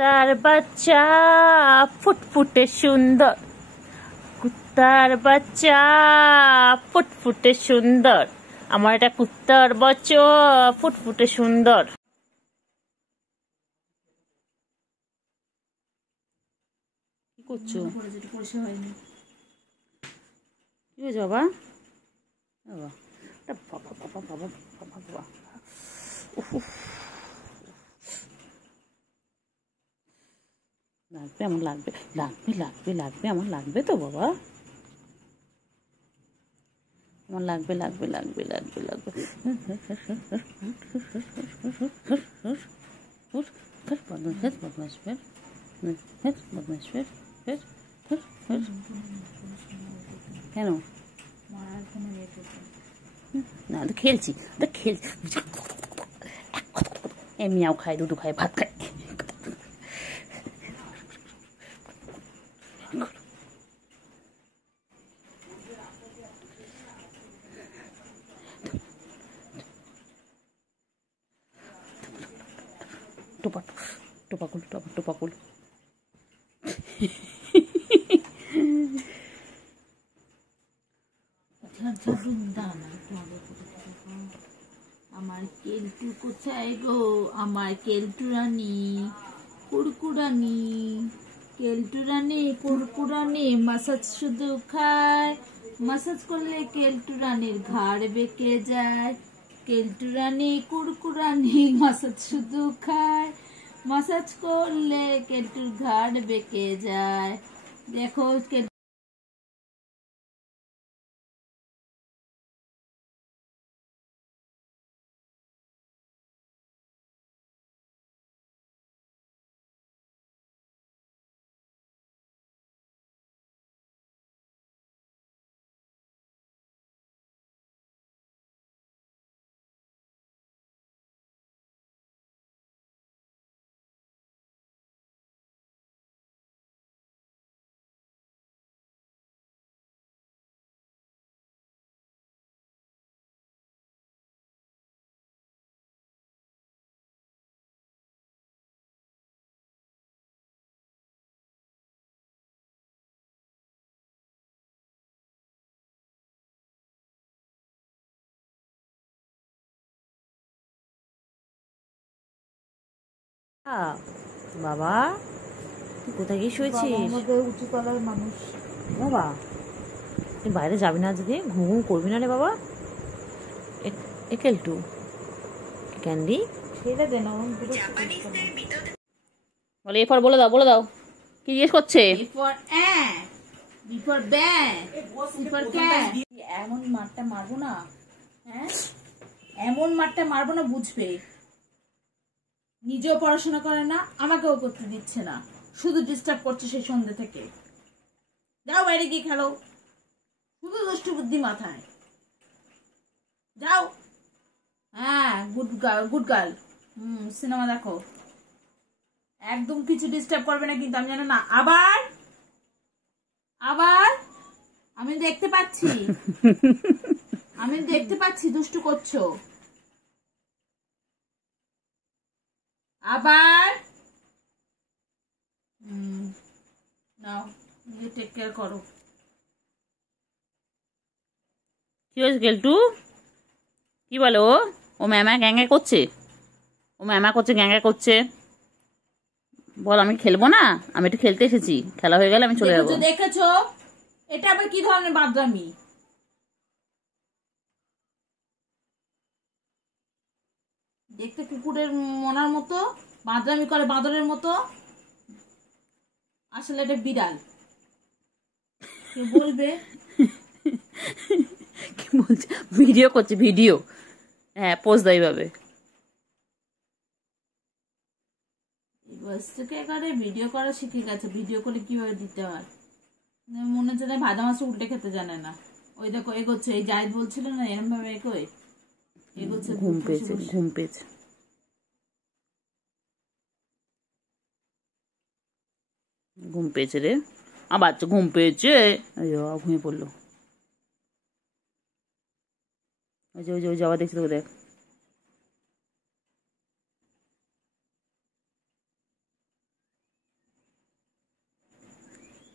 কুত্তার বাচ্চা ফুটফুটে সুন্দর, কুত্তার বাচ্চা ফুটফুটে সুন্দর, আমার এটা কুত্তার বাচ্চা ফুটফুটে সুন্দর। কি করছো? কি হয়েছে বাবা? বাবা বাবা বাবা বাবা বাবা, লাগবে আমার, লাগবে লাগবে লাগবে লাগবে আমার, লাগবে তো বাবা, আমার লাগবে লাগবে লাগবে লাগবে লাগবে। বদমাস ফের, বদমাস ফের ফের ফের ফের। কেন না? তো খেলছি, তো খেলছি, এমনিও খাই, দুধু খাই, ভাত খাই। টোপা টোপাকুল, টোপাকুল। আমার কেলটু কোথায় গো? আমার কেলটু রানী, কুড়কুড়ানি, কেলটু রানী কুড়কুড়ানি, মাসাজ শুধু খায়, মাসাজ করলে কেলটু রানীর ঘাড় বেঁকে যায়। কেলটু রানী কুড়কুড়ানি, মাসাজ শুধু খায়, মাসাজ করলে কেলটুর ঘাড় বেঁকে যায়। দেখো বাবা তুই কোথায় গিয়ে শুয়েছিস? উঁচু তলার মানুষ বাবা তুই বাইরে যাবি না আজকে? ঘুম ঘুম করবি না রে বাবা? একেলটু ক্যান্ডি ছেড়ে দে না। বলে এরপর বলে দাও, বলে দাও কি জিজ্ঞেস করছে? এমন মারটা মারবো না, হ্যাঁ এমন মারটা মারবো না, বুঝবে। নিজেও পড়াশোনা করে না, আমাকেও করতে দিচ্ছে না, শুধু ডিস্টার্ব করছে সেই সন্ধ্যে থেকে। যাও বাইরে গিয়ে খেলো, শুধু দুষ্টু বুদ্ধি মাথায়। যাও, হ্যাঁ good girl, good girl. Cinema দেখো, একদম কিছু ডিস্টার্ব করবে না কিন্তু, আমি জানো না। আবার আবার আমি দেখতে পাচ্ছি, আমি দেখতে পাচ্ছি দুষ্টু করছো। আবার নাও, নিজে টেক কেয়ার করো। কি হয়েছে কেলটু? কি বলো? ও ম্যামা গ্যাঙ্গা করছে, ও ম্যামা করছে, গ্যাঙ্গা করছে। বল আমি খেলবো না, আমি একটু খেলতে এসেছি, খেলা হয়ে গেলে আমি চলে যাবো। দেখেছো এটা আবার কি ধরনের বাদরামি? দেখতে কুকুরের মনার মতো বাদরামি করে, বাঁদরের মতো। আসলে এটা বিড়াল। কি বলবে? কি বলছে? ভিডিও করছে, ভিডিও। হ্যাঁ পোজ দাও এইভাবে। ভিডিও করা শিখে গেছে, ভিডিও করে কিভাবে দিতে হয় মনে হচ্ছে না। ভাজা মাছ উল্টে খেতে জানে না। ওই দেখো এগোচ্ছে, এই জাহিদ বলছিল না এরম ভাবে এগোয়, এগোচ্ছে। ঘুম পেয়েছে, ঘুম পেয়েছে, ঘুম পেয়েছে রে আমার বাচ্চা, ঘুম পেয়েছে। ঘুমিয়ে পড়লো। ওই যে ওই যে ওই যাওয়া দেখছি, তোকে দেখ।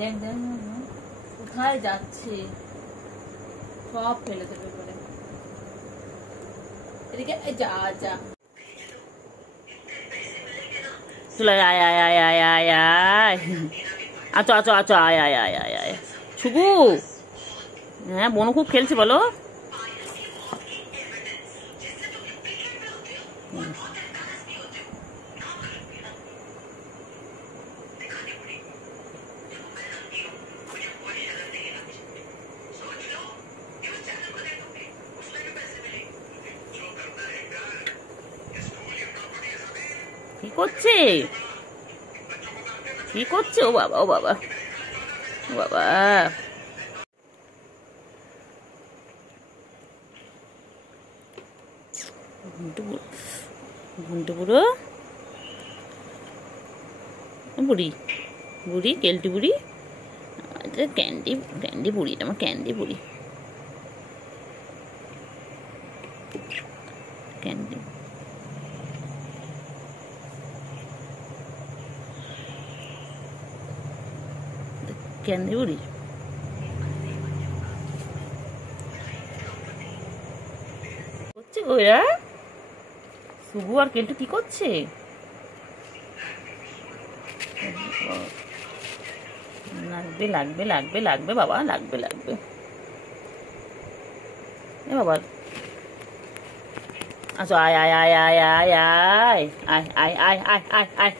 দেখ দেখ কোথায় যাচ্ছে, সব ফেলে দেবে বলে। এদিকে যা যা চলে আয় আয় আয় আয় আয় আয়, আচ্ছা আচ্ছা আচ্ছা আয় আয় আয় আয় আয়। শুভু, হ্যাঁ বোনু খুব খেলছে বলো। কি করছে, কি করছে? ও বাবা ও বাবা ও বাবা, ঘুমটে বুড়ো, বুড়ি বুড়ি কেলটি বুড়ি, ক্যান্ডি ক্যান্ডি বুড়ি, আমার ক্যান্ডি বুড়ি, ক্যান্ডি ক্যান্ডি বুড়ি। করছে ওরা শুভু আর কেলটু কি করছে? লাগবে লাগবে লাগবে লাগবে বাবা, লাগবে লাগবে। এ বাবা, আচ্ছা আয় আয় আয় আয় আয় আয় আয় আয় আয় আয় আয় আয়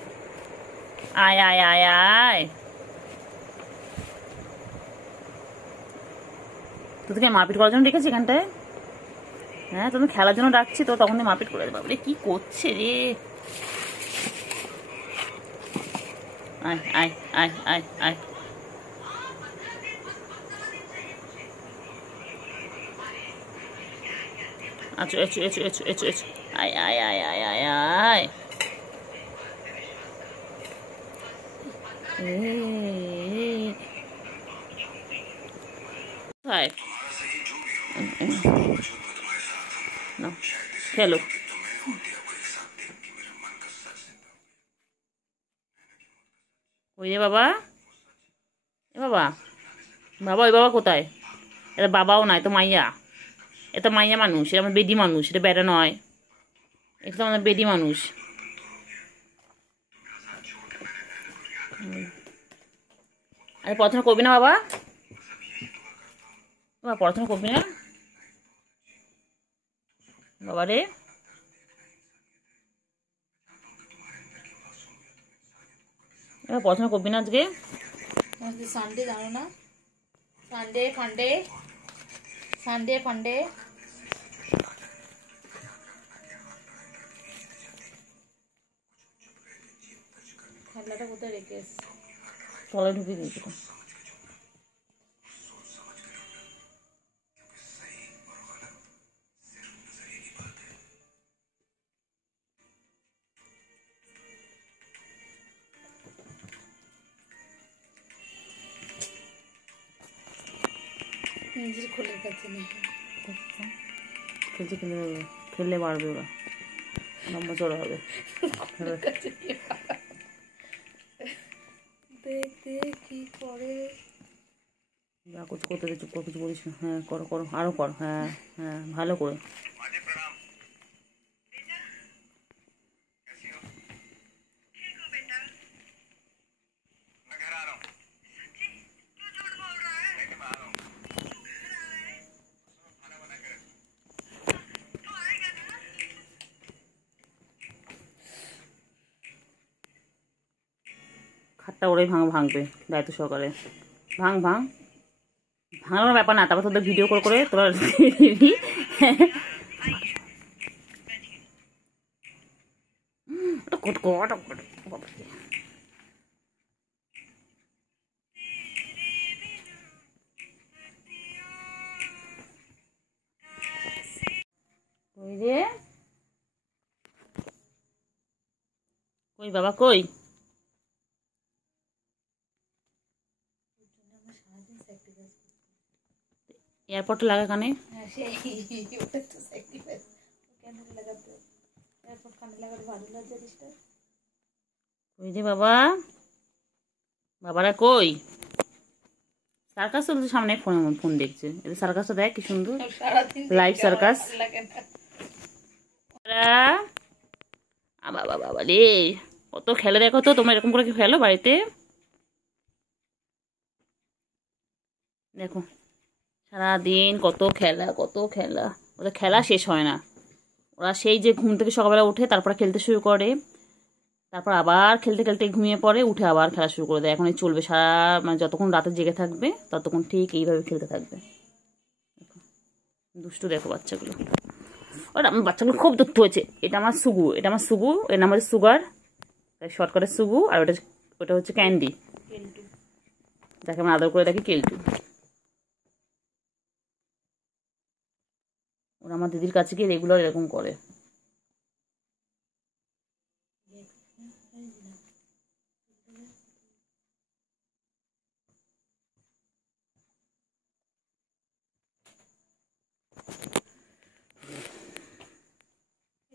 আয় আয় আয় আয়। তোদেরকে মারপিট করার জন্য রেখেছি এখানটায়? হ্যাঁ তুমি খেলার জন্য ডাকছি তো, তখন মারপিট করে দেবো। রে কি করছে রে, আয় আয় আয় আয় আয়। আচ্ছা এসো এসো এসো এসো এসো, আয় আয় আয় আয় আয় আয়। হায় খেলো। ওই রে বাবা, এ বাবা, বাবা ওই বাবা কোথায়? এটা বাবাও নয় তো মাইয়া, এটা মাইয়া মানুষ, এটা আমার বেডি মানুষ, এটা বেটা নয়, এটা তো আমাদের বেডি মানুষ। আরে পড়াশোনা করবি না বাবা? বাবা পড়াশোনা করবি না বাবা রে? এবার পড়াশোনা করবি না আজকে? সানডে জানো না, সানডে ফান্ডে, সানডে ফান্ডে। খেলাটা কোথায় রেখে এসছি? তলায় ঢুকিয়ে দিয়েছি। নিজের খোলের কাছে নেই, খেলছে কিনে দেবে, খেললে মারবে ওরা, নম্বর চড়া হবে। দেখতে কি করে, যা করতে করতে চুপ করে কিছু বলিস না। হ্যাঁ করো করো, আরও করো, হ্যাঁ হ্যাঁ ভালো করে। খাটটা ওরাই ভাঙবে দায়িত্ব সহকারে। ভাঙ ভাঙ, ভাঙানোর ব্যাপার না, তারপর তোদের ভিডিও করে তোরা কই রে, কই বাবা কই? এয়ারপোর্টে লাগা কানে, কই রে বাবা, বাবারা কই? সার্কাস চলছে সামনে, ফোন ফোন দেখছে। এটা সার্কাসটা দেখ কি সুন্দর, সারাদিন লাইভ সার্কাস। লাগে না। বাবা বাবা রে, কত খেলে দেখো তো। তোমরা এরকম করে কি খেলো বাড়িতে? দেখো সারাদিন কত খেলা, কত খেলা। ওদের খেলা শেষ হয় না। ওরা সেই যে ঘুম থেকে সকালবেলা উঠে তারপরে খেলতে শুরু করে, তারপর আবার খেলতে খেলতে ঘুমিয়ে পড়ে, উঠে আবার খেলা শুরু করে দেয়। এখন এই চলবে সারা, মানে যতক্ষণ রাতে জেগে থাকবে ততক্ষণ ঠিক এইভাবে খেলতে থাকবে। দুষ্টু দেখো বাচ্চাগুলো। ওরা আমার বাচ্চাগুলো খুব দুষ্টু হয়েছে। এটা আমার সুগু, এটা আমার সুগু, এর নাম হচ্ছে সুগার, শর্টকাটে সুগু। আর ওটা ওটা হচ্ছে ক্যান্ডি, যাকে আমরা আদর করে দেখি কেলটু। ওরা আমার দিদির কাছে গিয়ে রেগুলার এরকম করে।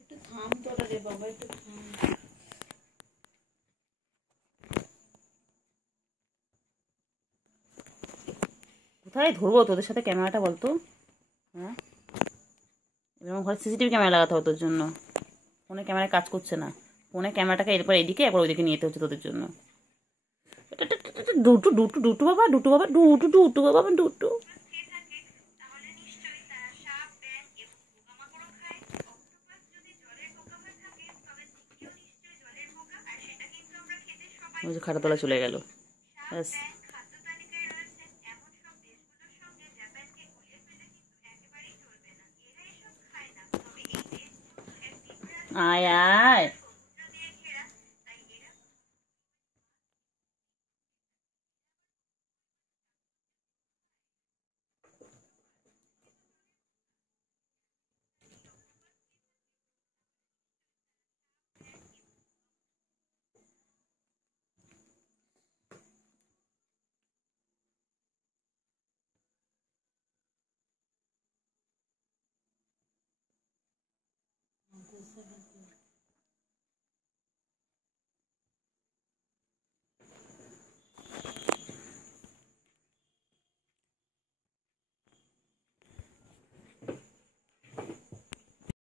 একটু থাম তোরা রে বাবা, একটু থাম। কোথায় ধরবো তোদের সাথে ক্যামেরাটা বলতো? হ্যাঁ, এরকম ঘরে সিসিটিভি ক্যামেরা লাগাতে হবে তোর জন্য। ফোনে ক্যামেরায় কাজ করছে না। ফোনে ক্যামেরাটাকে এরপর এদিকে একবার ওইদিকে নিয়ে যেতে হচ্ছে তোদের জন্য। দুটু দুটু দুটু বাবা, দুটু বাবা, দুটু দুটু বাবা, দুটু। ওই যে খাটাতলা চলে গেল। ব্যাস। আয়